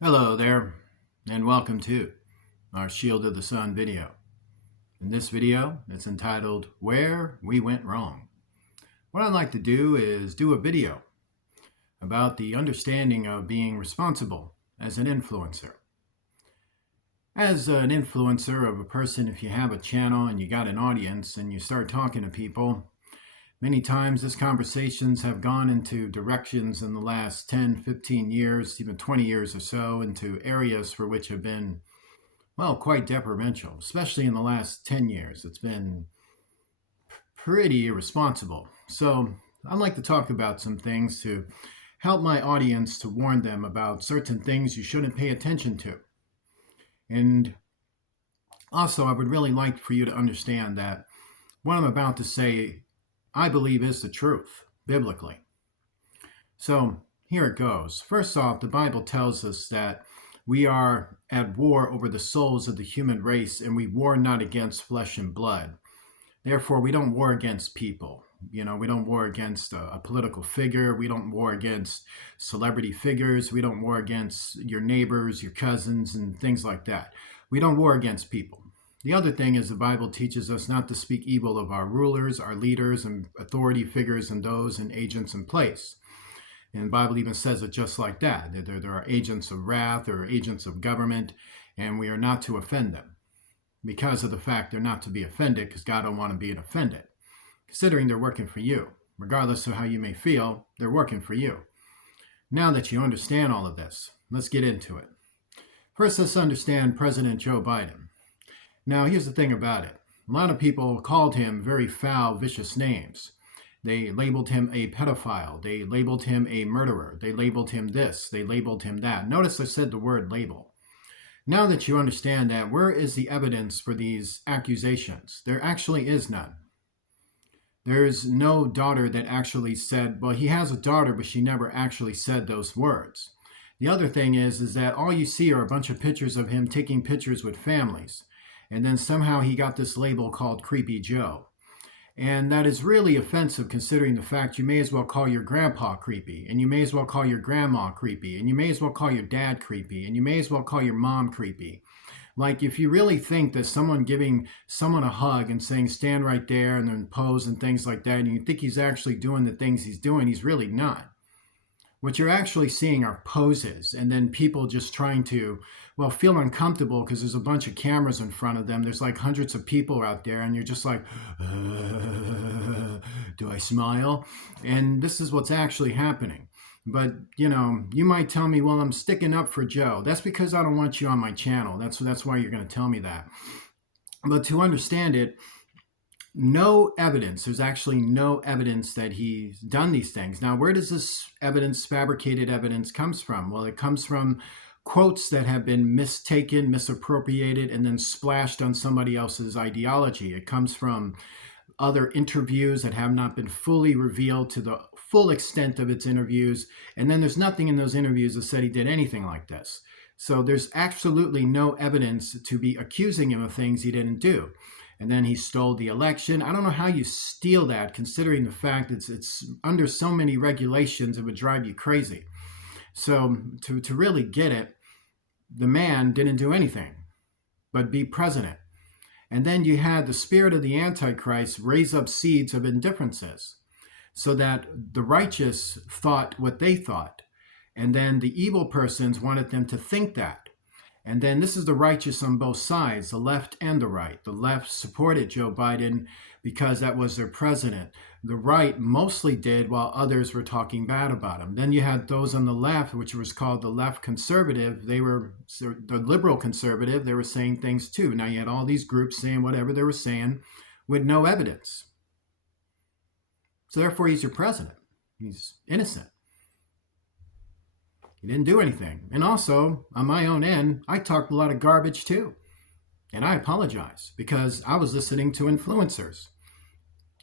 Hello there, and welcome to our Shield of the Sun video. In this video, it's entitled Where We Went Wrong. What I'd like to do is do a video about the understanding of being responsible as an influencer. As an influencer of a person, if you have a channel and you got an audience and you start talking to people, many times these conversations have gone into directions in the last 10, 15 years, even 20 years or so, into areas for which have been, well, quite detrimental, especially in the last 10 years. It's been pretty irresponsible. So I'd like to talk about some things to help my audience, to warn them about certain things you shouldn't pay attention to. And also, I would really like for you to understand that what I'm about to say I believe is the truth, biblically. So here it goes. First off, the Bible tells us that we are at war over the souls of the human race, and we war not against flesh and blood. Therefore, we don't war against people. We don't war against a political figure. We don't war against celebrity figures. We don't war against your neighbors, your cousins, and things like that. We don't war against people. The other thing is the Bible teaches us not to speak evil of our rulers, our leaders, and authority figures, and those and agents in place. And the Bible even says it just like that. There are agents of wrath or agents of government, and we are not to offend them because of the fact they're not to be offended, because God don't want to be offended. Considering they're working for you. Regardless of how you may feel, they're working for you. Now that you understand all of this, let's get into it. First, let's understand President Joe Biden. Now, here's the thing about it. A lot of people called him very foul, vicious names. They labeled him a pedophile. They labeled him a murderer. They labeled him this. They labeled him that. Notice I said the word label. Now that you understand that, where is the evidence for these accusations? There actually is none. There's no daughter that actually said, well, he has a daughter, but she never actually said those words. The other thing is that all you see are a bunch of pictures of him taking pictures with families. And then somehow he got this label called Creepy Joe. And that is really offensive considering the fact you may as well call your grandpa creepy, and you may as well call your grandma creepy, and you may as well call your dad creepy, and you may as well call your mom creepy. Like, if you really think that someone giving someone a hug and saying stand right there and then pose and things like that, and you think he's actually doing the things he's doing, he's really not. What you're actually seeing are poses, and then people just trying to, well, feel uncomfortable because there's a bunch of cameras in front of them. There's like hundreds of people out there, and you're just like, do I smile? And this is what's actually happening. But, you might tell me, well, I'm sticking up for Joe. That's because I don't want you on my channel. That's why you're going to tell me that. But to understand it, no evidence. There's actually no evidence that he's done these things. Now, where does this evidence, fabricated evidence, comes from? Well, it comes from quotes that have been mistaken, misappropriated, and then splashed on somebody else's ideology. It comes from other interviews that have not been fully revealed to the full extent of its interviews. And then there's nothing in those interviews that said he did anything like this. So there's absolutely no evidence to be accusing him of things he didn't do. And then he stole the election. I don't know how you steal that, considering the fact it's under so many regulations, it would drive you crazy. So to really get it, the man didn't do anything but be president. And then you had the spirit of the Antichrist raise up seeds of indifferences so that the righteous thought what they thought. And then the evil persons wanted them to think that. And then this is the righteous on both sides, the left and the right. The left supported Joe Biden because that was their president. The right mostly did, while others were talking bad about him. Then you had those on the left, which was called the left conservative. They were the liberal conservative. They were saying things too. Now you had all these groups saying whatever they were saying with no evidence. So therefore, he's your president. He's innocent. He didn't do anything. And also, on my own end, I talked a lot of garbage too. And I apologize because I was listening to influencers.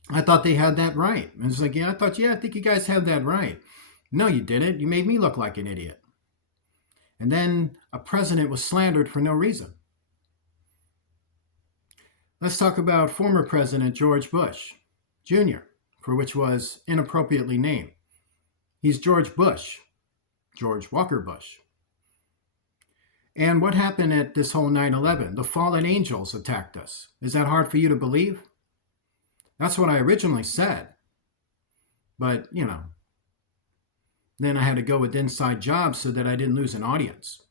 I thought they had that right. And it's like, I think you guys have that right. No, you didn't. You made me look like an idiot. And then a president was slandered for no reason. Let's talk about former President George Bush Jr., for which was inappropriately named. He's George Bush. George Walker Bush. And what happened at this whole 9/11? The fallen angels attacked us. Is that hard for you to believe? That's what I originally said. But, then I had to go with inside jobs so that I didn't lose an audience,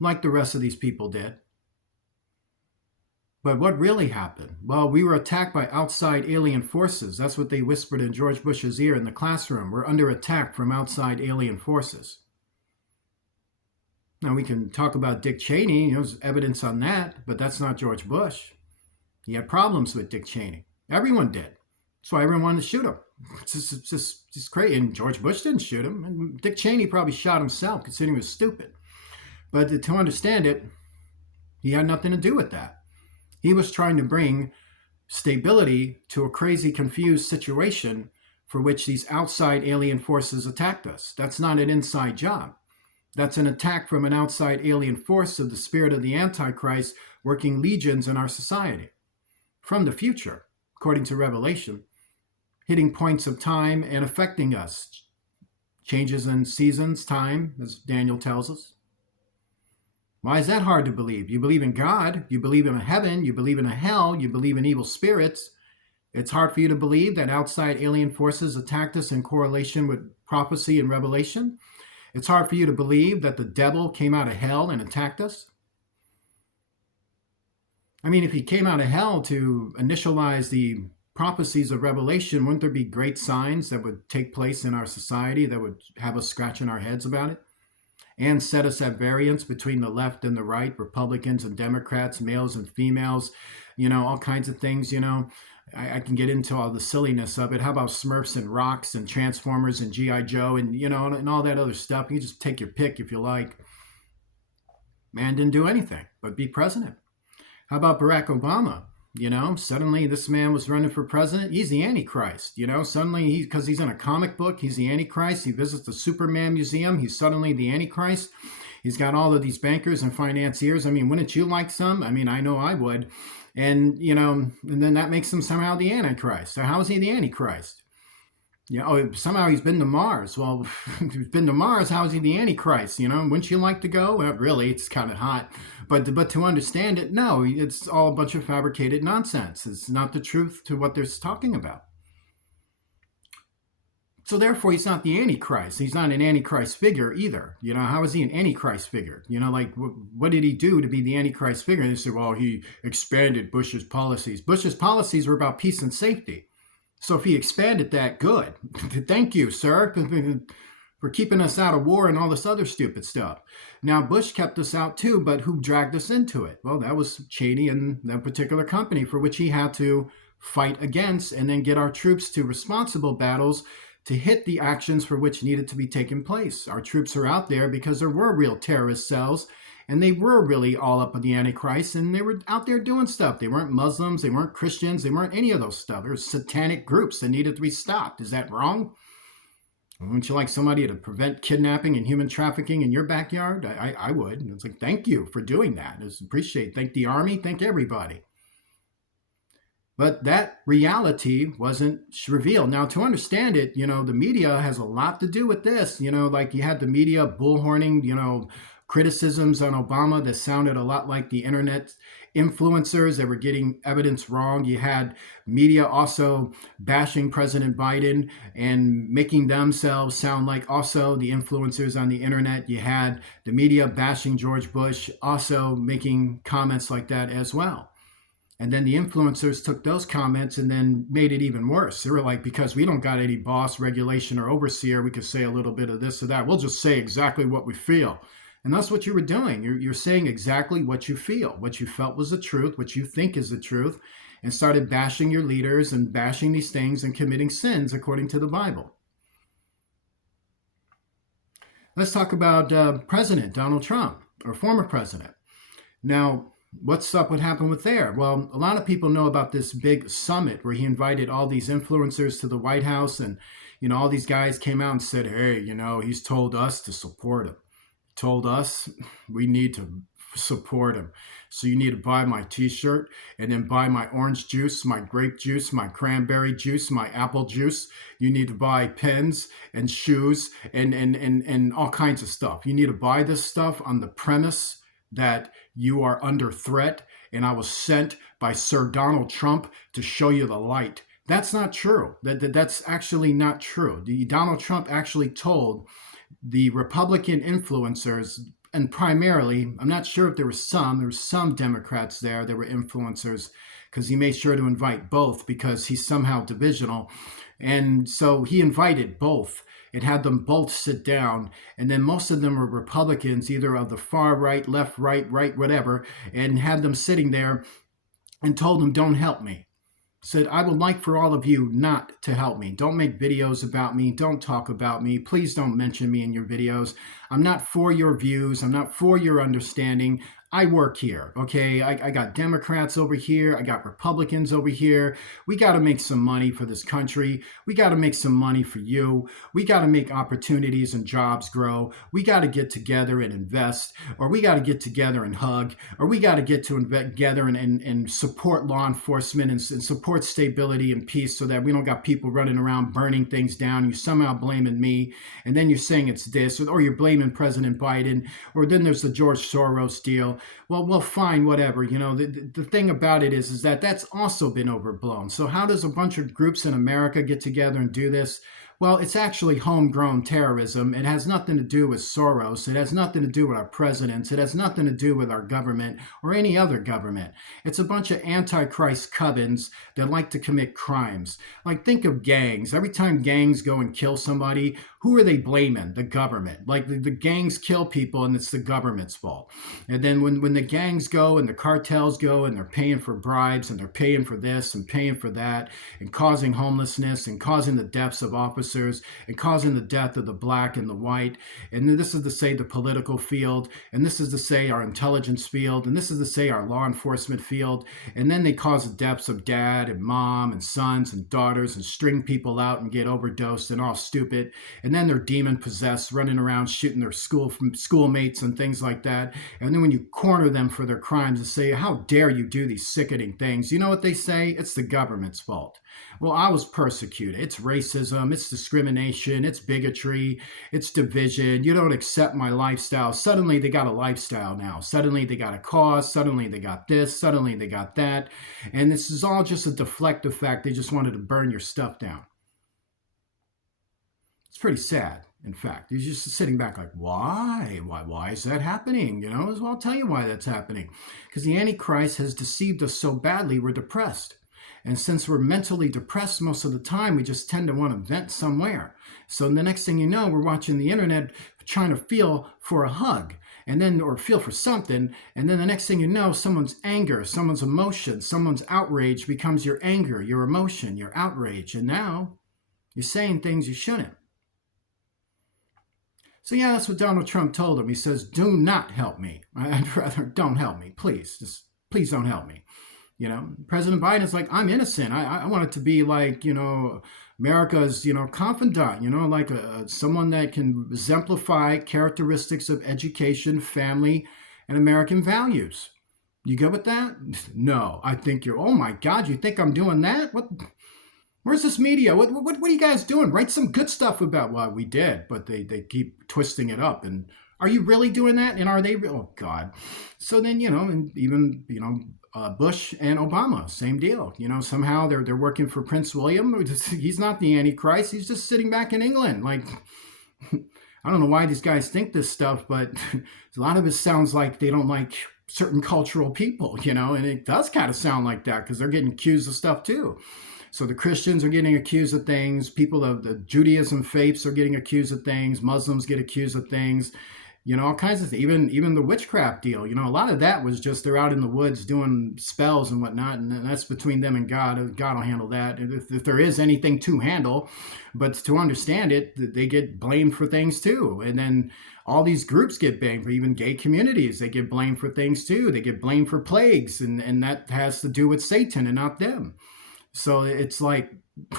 like the rest of these people did. But what really happened? Well, we were attacked by outside alien forces. That's what they whispered in George Bush's ear in the classroom. We're under attack from outside alien forces. Now, we can talk about Dick Cheney. There's evidence on that, but that's not George Bush. He had problems with Dick Cheney. Everyone did. That's why everyone wanted to shoot him. It's just crazy. And George Bush didn't shoot him. And Dick Cheney probably shot himself, considering he was stupid. But to understand it, he had nothing to do with that. He was trying to bring stability to a crazy, confused situation for which these outside alien forces attacked us. That's not an inside job. That's an attack from an outside alien force of the spirit of the Antichrist working legions in our society. From the future, according to Revelation, hitting points of time and affecting us. Changes in seasons, time, as Daniel tells us. Why is that hard to believe? You believe in God, you believe in a heaven, you believe in a hell, you believe in evil spirits. It's hard for you to believe that outside alien forces attacked us in correlation with prophecy and Revelation. It's hard for you to believe that the devil came out of hell and attacked us. I mean, if he came out of hell to initialize the prophecies of Revelation, wouldn't there be great signs that would take place in our society that would have us scratching our heads about it? And set us at variance between the left and the right, Republicans and Democrats, males and females, all kinds of things, I can get into all the silliness of it. How about Smurfs and Rocks and Transformers and G.I. Joe and, and all that other stuff? You just take your pick if you like. Man didn't do anything but be president. How about Barack Obama? Suddenly this man was running for president. He's the Antichrist. Suddenly because he's in a comic book, he's the Antichrist. He visits the Superman Museum. He's suddenly the Antichrist. He's got all of these bankers and financiers. I mean, wouldn't you like some? I mean, I know I would. And, and then that makes him somehow the Antichrist. So how is he the Antichrist? Somehow he's been to Mars. Well, if he's been to Mars, how is he the Antichrist? Wouldn't you like to go? Well, really, it's kind of hot. But to understand it, no, it's all a bunch of fabricated nonsense. It's not the truth to what they're talking about. So therefore, he's not the Antichrist. He's not an Antichrist figure either. How is he an Antichrist figure? What did he do to be the Antichrist figure? And they say, well, he expanded Bush's policies. Bush's policies were about peace and safety. So if he expanded that, good. Thank you, sir, for keeping us out of war and all this other stupid stuff. Now, Bush kept us out too, but who dragged us into it? Well, that was Cheney and that particular company for which he had to fight against and then get our troops to responsible battles to hit the actions for which needed to be taken place. Our troops are out there because there were real terrorist cells and they were really all up with the Antichrist, and they were out there doing stuff. They weren't Muslims, they weren't Christians, they weren't any of those stuff. They were satanic groups that needed to be stopped. Is that wrong? Wouldn't you like somebody to prevent kidnapping and human trafficking in your backyard? I would. And it's like, thank you for doing that. I appreciate it. Thank the Army, thank everybody. But that reality wasn't revealed. Now, to understand it, the media has a lot to do with this. Like you had the media bullhorning, criticisms on Obama that sounded a lot like the internet influencers that were getting evidence wrong. You had media also bashing President Biden and making themselves sound like also the influencers on the internet. You had the media bashing George Bush, also making comments like that as well. And then the influencers took those comments and then made it even worse. They were like, because we don't got any boss, regulation, or overseer, we could say a little bit of this or that. We'll just say exactly what we feel. And that's what you were doing. You're saying exactly what you feel, what you felt was the truth, what you think is the truth, and started bashing your leaders and bashing these things and committing sins according to the Bible. Let's talk about President Donald Trump, or former president. Now, what's up? What happened with there? Well, a lot of people know about this big summit where he invited all these influencers to the White House, and all these guys came out and said, hey, he's told us to support him. Told us we need to support him. So you need to buy my t-shirt and then buy my orange juice, my grape juice, my cranberry juice, my apple juice. You need to buy pens and shoes and all kinds of stuff. You need to buy this stuff on the premise that you are under threat and I was sent by Sir Donald Trump to show you the light. That's not true. That's actually not true. Donald Trump actually told the Republican influencers, and primarily, I'm not sure if there were some Democrats there that were influencers, because he made sure to invite both because he's somehow divisional. And so he invited both and had them both sit down. And then most of them were Republicans, either of the far right, left, right, whatever, and had them sitting there and told them, don't help me. Said, I would like for all of you not to help me. Don't make videos about me. Don't talk about me. Please don't mention me in your videos. I'm not for your views. I'm not for your understanding. I work here, okay? I got Democrats over here. I got Republicans over here. We got to make some money for this country. We got to make some money for you. We got to make opportunities and jobs grow. We got to get together and invest, or we got to get together and hug, or we got to get together and support law enforcement and support stability and peace so that we don't got people running around burning things down. You somehow blaming me, and then you're saying it's this, or you're blaming President Biden, or then there's the George Soros deal. Well, fine, whatever. You know, the thing about it is that that's also been overblown. So how does a bunch of groups in America get together and do this? Well, it's actually homegrown terrorism. It has nothing to do with Soros. It has nothing to do with our presidents. It has nothing to do with our government or any other government. It's a bunch of antichrist covens that like to commit crimes. Like, think of gangs. Every time gangs go and kill somebody, who are they blaming? The government. Like, the gangs kill people and it's the government's fault. And then when the gangs go and the cartels go and they're paying for bribes and they're paying for this and paying for that and causing homelessness and causing the deaths of officers and causing the death of the black and the white. And this is to say the political field, and this is to say our intelligence field, and this is to say our law enforcement field. And then they cause the deaths of dad and mom and sons and daughters and string people out and get overdosed and all stupid. And then they're demon possessed, running around shooting their schoolmates and things like that. And then when you corner them for their crimes and say, how dare you do these sickening things? You know what they say? It's the government's fault. Well, I was persecuted. It's racism, it's discrimination, it's bigotry, it's division. You don't accept my lifestyle. Suddenly they got a lifestyle now. Suddenly they got a cause. Suddenly they got this. Suddenly they got that. And this is all just a deflective fact. They just wanted to burn your stuff down. It's pretty sad. In fact, he's just sitting back like, why is that happening? You know, well, I'll tell you why that's happening. Because the Antichrist has deceived us so badly, we're depressed. And since we're mentally depressed most of the time, we just tend to want to vent somewhere. So the next thing you know, we're watching the internet trying to feel for a hug and then, or feel for something. And then the next thing you know, someone's anger, someone's emotion, someone's outrage becomes your anger, your emotion, your outrage. And now you're saying things you shouldn't. So yeah, that's what Donald Trump told him. He says, do not help me. I'd rather don't help me. Please, just please don't help me. You know, President Biden's like, I'm innocent. I want it to be like, you know, America's, you know, confidant, you know, like someone that can exemplify characteristics of education, family, and American values. You good with that? No, I think you're, oh my God, you think I'm doing that? What? Where's this media? What are you guys doing? Write some good stuff about what we did, but they keep twisting it up. And are you really doing that? And are they? Oh God. So then, you know, and even, you know, Bush and Obama, same deal. You know, somehow they're working for Prince William. He's not the Antichrist. He's just sitting back in England. Like, I don't know why these guys think this stuff, but a lot of it sounds like they don't like certain cultural people, you know, and it does kind of sound like that because they're getting accused of stuff too. So the Christians are getting accused of things. People of the Judaism faiths are getting accused of things. Muslims get accused of things. You know, all kinds of things. Even the witchcraft deal. You know, a lot of that was just they're out in the woods doing spells and whatnot, and that's between them and God. God will handle that if there is anything to handle. But to understand it, they get blamed for things too. And then all these groups get blamed for, even gay communities. They get blamed for things too. They get blamed for plagues, and that has to do with Satan and not them. So it's like,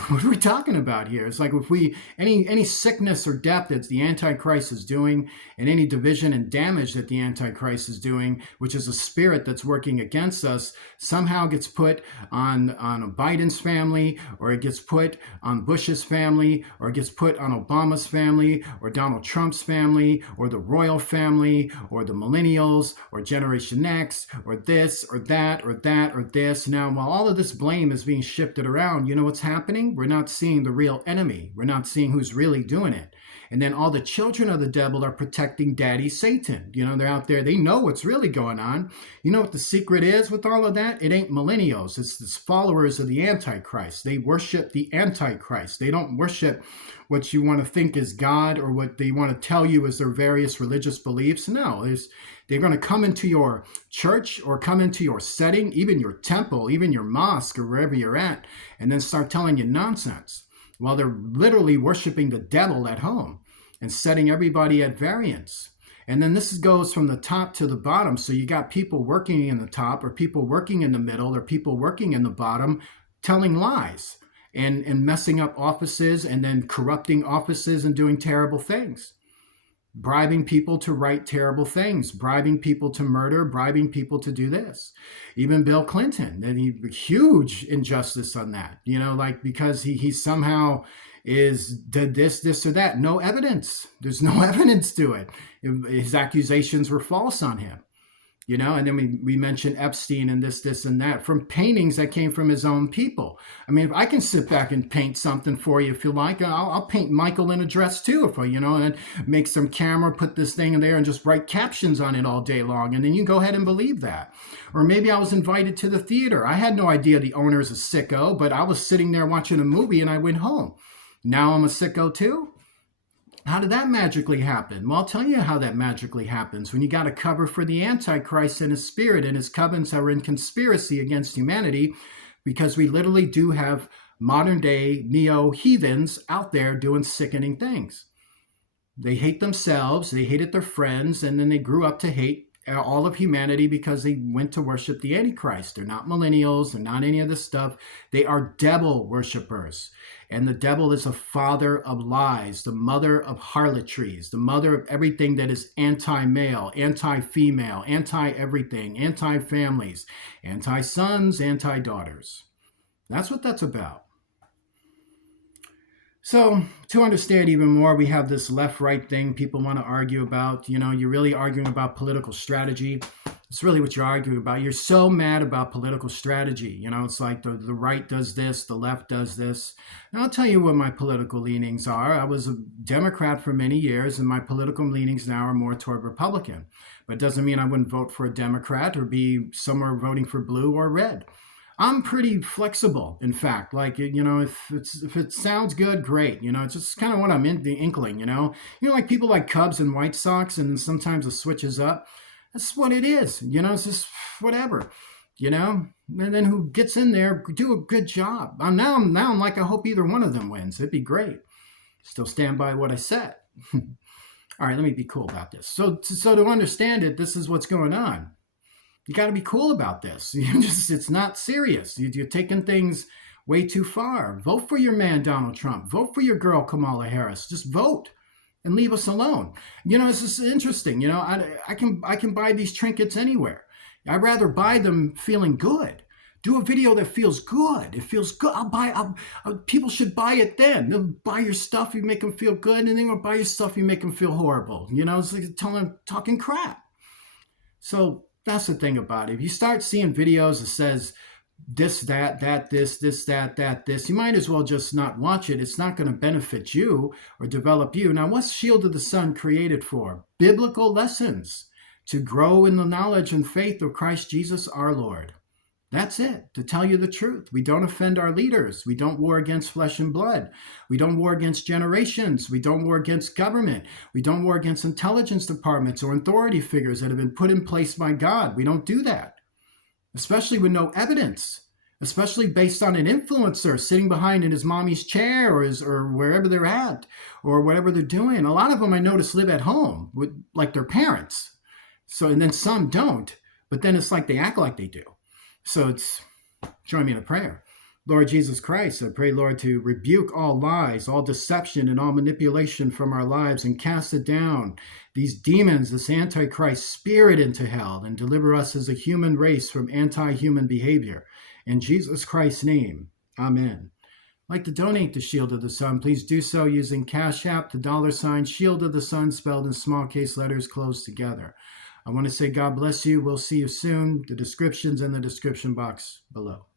What are we talking about here? It's like if we any sickness or death that the Antichrist is doing, and any division and damage that the Antichrist is doing, which is a spirit that's working against us, somehow gets put on Biden's family, or it gets put on Bush's family, or it gets put on Obama's family, or Donald Trump's family, or the royal family, or the millennials, or Generation X, or this, or that, or that, or this. Now, while all of this blame is being shifted around, you know what's happening? We're not seeing the real enemy. We're not seeing who's really doing it. And then all the children of the devil are protecting Daddy Satan. You know, they're out there. They know what's really going on. You know what the secret is with all of that? It ain't millennials. It's the followers of the Antichrist. They worship the Antichrist. They don't worship what you want to think is God, or what they want to tell you is their various religious beliefs. No, they're going to come into your church, or come into your setting, even your temple, even your mosque, or wherever you're at, and then start telling you nonsense while they're literally worshiping the devil at home and setting everybody at variance. And then this goes from the top to the bottom. So you got people working in the top, or people working in the middle, or people working in the bottom, telling lies and messing up offices, and then corrupting offices and doing terrible things. Bribing people to write terrible things, bribing people to murder, bribing people to do this. Even Bill Clinton, and huge injustice on that, you know, like because he somehow did this or that. No evidence. There's no evidence to it. His accusations were false on him. You know, and then we mentioned Epstein and this and that, from paintings that came from his own people. I mean, if I can sit back and paint something for you if you like, I'll paint Michael in a dress too, if I, you know, and make some camera, put this thing in there and just write captions on it all day long. And then you go ahead and believe that. Or maybe I was invited to the theater. I had no idea the owner's a sicko, but I was sitting there watching a movie and I went home. Now I'm a sicko too? How did that magically happen? Well, I'll tell you how that magically happens. When you got a cover for the Antichrist and his spirit, and his covens are in conspiracy against humanity, because we literally do have modern day neo-heathens out there doing sickening things. They hate themselves, they hated their friends, and then they grew up to hate all of humanity because they went to worship the Antichrist. They're not millennials, they're not any of this stuff. They are devil worshipers. And the devil is a father of lies, the mother of harlotries, the mother of everything that is anti-male, anti-female, anti-everything, anti-families, anti-sons, anti-daughters. That's what that's about. So to understand even more, we have this left-right thing people want to argue about. You know, you're really arguing about political strategy. It's really what you're arguing about. You're so mad about political strategy. You know, it's like the right does this, the left does this. And I'll tell you what my political leanings are. I was a Democrat for many years, and my political leanings now are more toward Republican. But it doesn't mean I wouldn't vote for a Democrat or be somewhere voting for blue or red. I'm pretty flexible, in fact. Like, you know, if it sounds good, great. You know, it's just kind of what I'm in the inkling. You know, like people like Cubs and White Sox, and then sometimes it switches up. That's what it is. You know, it's just whatever. You know, and then who gets in there, do a good job. Now I'm like, I hope either one of them wins. It'd be great. Still stand by what I said. All right, let me be cool about this. So to understand it, this is what's going on. You got to be cool about this. It's not serious. You're taking things way too far. Vote for your man, Donald Trump. Vote for your girl, Kamala Harris. Just vote and leave us alone. You know, it's just interesting. You know, I can buy these trinkets anywhere. I'd rather buy them feeling good. Do a video that feels good. It feels good. People should buy it then. They'll buy your stuff, you make them feel good, and then they'll buy your stuff, you make them feel horrible. You know, it's like talking crap. So that's the thing about it. If you start seeing videos that says this, that, this, that, you might as well just not watch it. It's not going to benefit you or develop you. Now, what's Shield of the Sun created for? Biblical lessons to grow in the knowledge and faith of Christ Jesus our Lord. That's it, to tell you the truth. We don't offend our leaders. We don't war against flesh and blood. We don't war against generations. We don't war against government. We don't war against intelligence departments or authority figures that have been put in place by God. We don't do that, especially with no evidence, especially based on an influencer sitting behind in his mommy's chair or wherever they're at or whatever they're doing. A lot of them I notice live at home with like their parents. So, and then some don't, but then it's like they act like they do. So join me in a prayer. Lord Jesus Christ, I pray, Lord, to rebuke all lies, all deception, and all manipulation from our lives and cast it down, these demons, this antichrist spirit into hell, and deliver us as a human race from anti-human behavior. In Jesus Christ's name, amen. Like to donate to Shield of the Sun, please do so using Cash App, the $ Shield of the Sun, spelled in small case letters closed together. I want to say God bless you. We'll see you soon. The description's in the description box below.